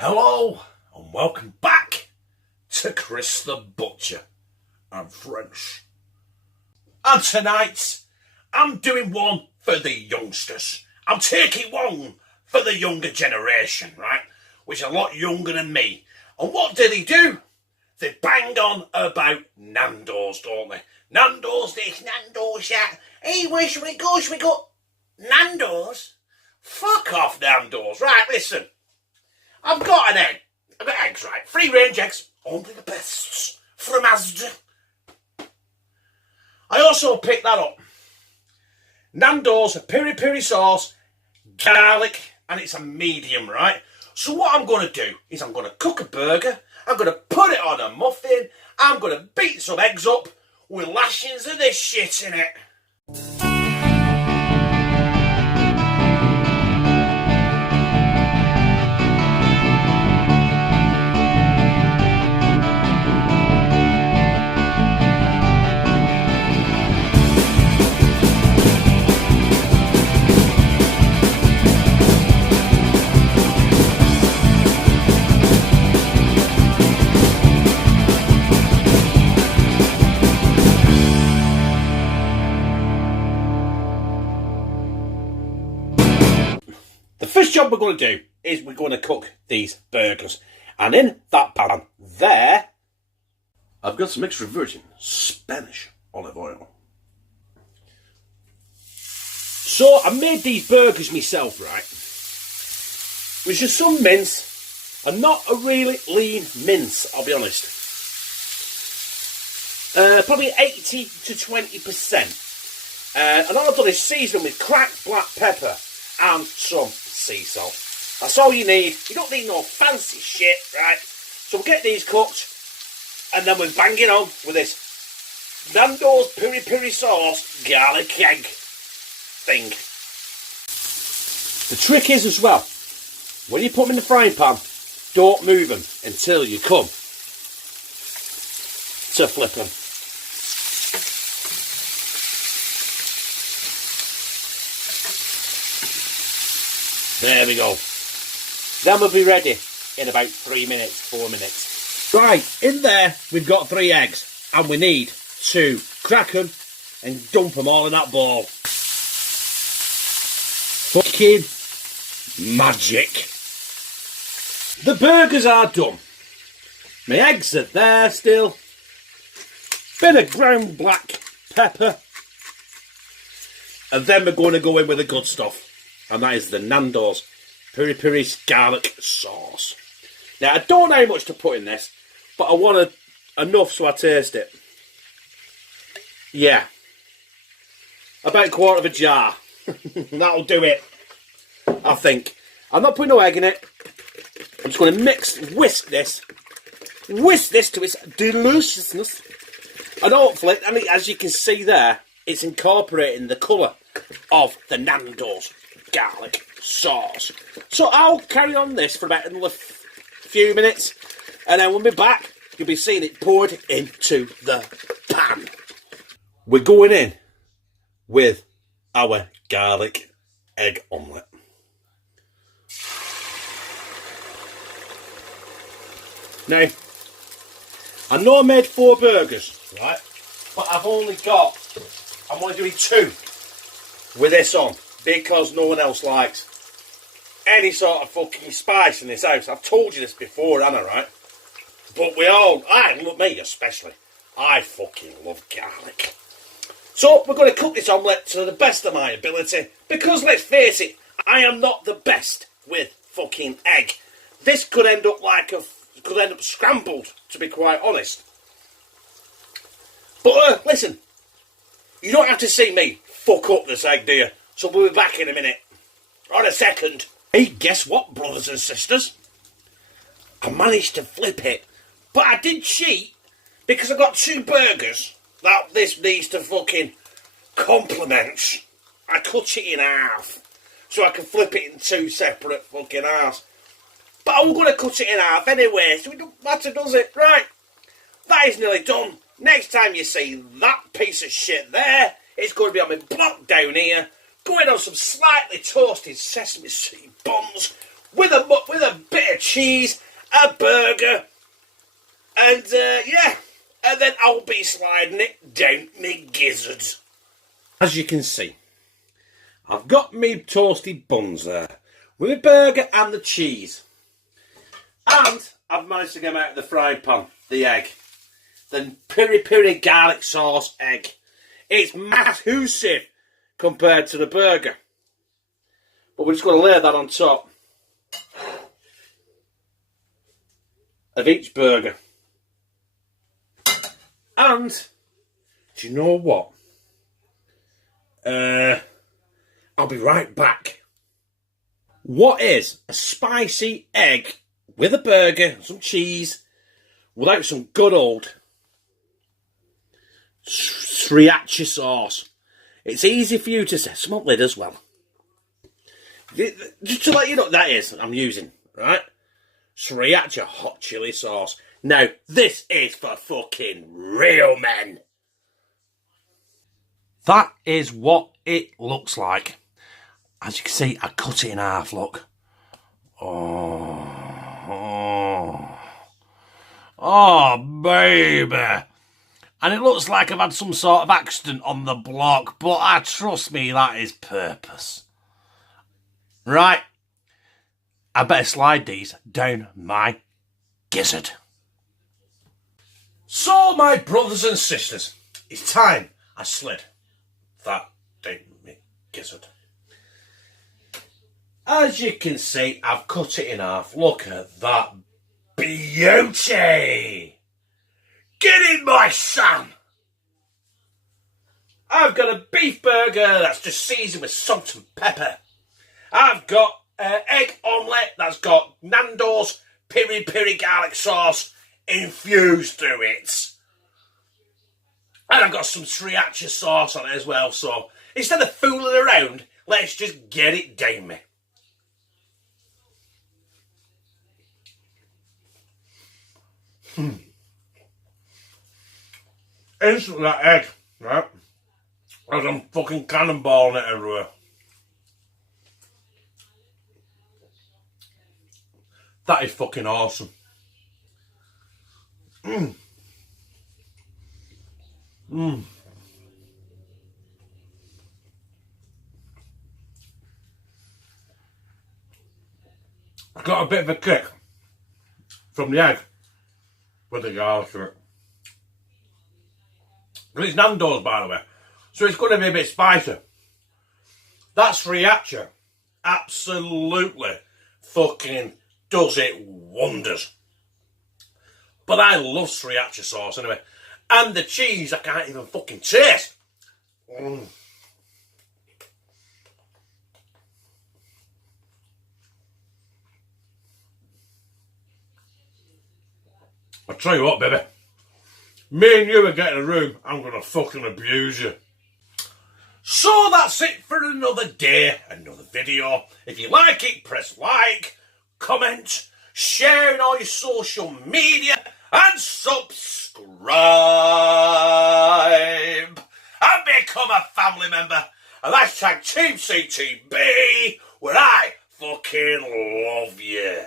Hello and welcome back to Chris the Butcher and French. And tonight I'm doing one for the youngsters. I'm taking one for the younger generation, right? Which are a lot younger than me. And what do? They bang on about Nando's, don't they? Nando's this, Nando's that. Hey, where should we go? Should we go? Nando's? Fuck off, Nando's. Right, listen. I've got an egg. I've got eggs, right? Free range eggs. Only the best. Fromage. I also picked that up. Nando's peri-peri sauce, garlic, and it's a medium, right? So what I'm going to do is I'm going to cook a burger. I'm going to put it on a muffin. I'm going to beat some eggs up with lashings of this shit in it. The first job we're going to do is we're going to cook these burgers. And in that pan there, I've got some extra virgin Spanish olive oil. So I made these burgers myself, right? With just some mince, and not a really lean mince, I'll be honest. Probably 80 to 20%. And all I've done is season them with cracked black pepper and some sea salt. That's all you need. You don't need no fancy shit, right? So we'll get these cooked and then we're banging on with this Nando's peri-peri sauce garlic egg thing. The trick is as well, when you put them in the frying pan, don't move them until you come to flip them. There we go. Then we'll be ready in about 3 minutes, 4 minutes. Right, in there we've got 3 eggs and we need to crack them and dump them all in that bowl. Fucking magic. The burgers are done. My eggs are there still. Bit of ground black pepper. And then we're going to go in with the good stuff. And that is the Nando's peri-peri garlic sauce. Now, I don't know how much to put in this, but I want enough so I taste it. Yeah. About a quarter of a jar. That'll do it, I think. I'm not putting no egg in it. I'm just going to whisk this to its deliciousness. And hopefully, as you can see there, it's incorporating the colour of the Nando's garlic sauce. So I'll carry on this for about another few minutes, and then when we're back, you'll be seeing it poured into the pan. We're going in with our garlic egg omelette. Now, I know I made 4 burgers, right? But I'm only doing 2 with this on, because no one else likes any sort of fucking spice in this house. I've told you this before, haven't I, right? But me especially, I fucking love garlic. So we're going to cook this omelette to the best of my ability, because let's face it, I am not the best with fucking egg. This could end up scrambled, to be quite honest. But listen, you don't have to see me fuck up this egg, do you? So we'll be back in a minute. Or a second. Hey, guess what, brothers and sisters? I managed to flip it. But I did cheat, because I got 2 burgers that this needs to fucking complement. I cut it in half, so I can flip it in 2 separate fucking halves. But I'm going to cut it in half anyway, so it don't matter, does it? Right. That is nearly done. Next time you see that piece of shit there, it's going to be on my block down here, going on some slightly toasted sesame seed buns with a bit of cheese, a burger, and yeah, and then I'll be sliding it down me gizzards. As you can see, I've got me toasted buns there with a burger and the cheese, and I've managed to get them out of the frying pan, the egg, the peri-peri garlic sauce egg. It's massive compared to the burger, but we're just going to lay that on top of each burger. And do you know what? I'll be right back. What is a spicy egg with a burger, some cheese, without some good old sriracha sauce? It's easy for you to say. Smoke lid as well. Just to let you know what that is, I'm using, right? Sriracha hot chili sauce. Now, this is for fucking real men. That is what it looks like. As you can see, I cut it in half, look. Oh, baby. And it looks like I've had some sort of accident on the block, but trust me, that is purpose. Right. I better slide these down my gizzard. So, my brothers and sisters, it's time I slid that down my gizzard. As you can see, I've cut it in half. Look at that beauty! Get in, my son! I've got a beef burger that's just seasoned with salt and pepper. I've got egg omelette that's got Nando's peri-peri garlic sauce infused through it. And I've got some sriracha sauce on it as well, so instead of fooling around, let's just get it down me. Instantly that egg, right? As I'm fucking cannonballing it everywhere. That is fucking awesome. Got a bit of a kick from the egg with the garlic to it. But it's Nando's, by the way, so it's going to be a bit spicy. That sriracha absolutely fucking does it wonders. But I love sriracha sauce anyway. And the cheese I can't even fucking taste. I tell you what, baby. Me and you are getting a room, I'm going to fucking abuse you. So that's it for another day, another video. If you like it, press like, comment, share in all your social media, and subscribe. And become a family member. And hashtag Teamctb, where I fucking love you.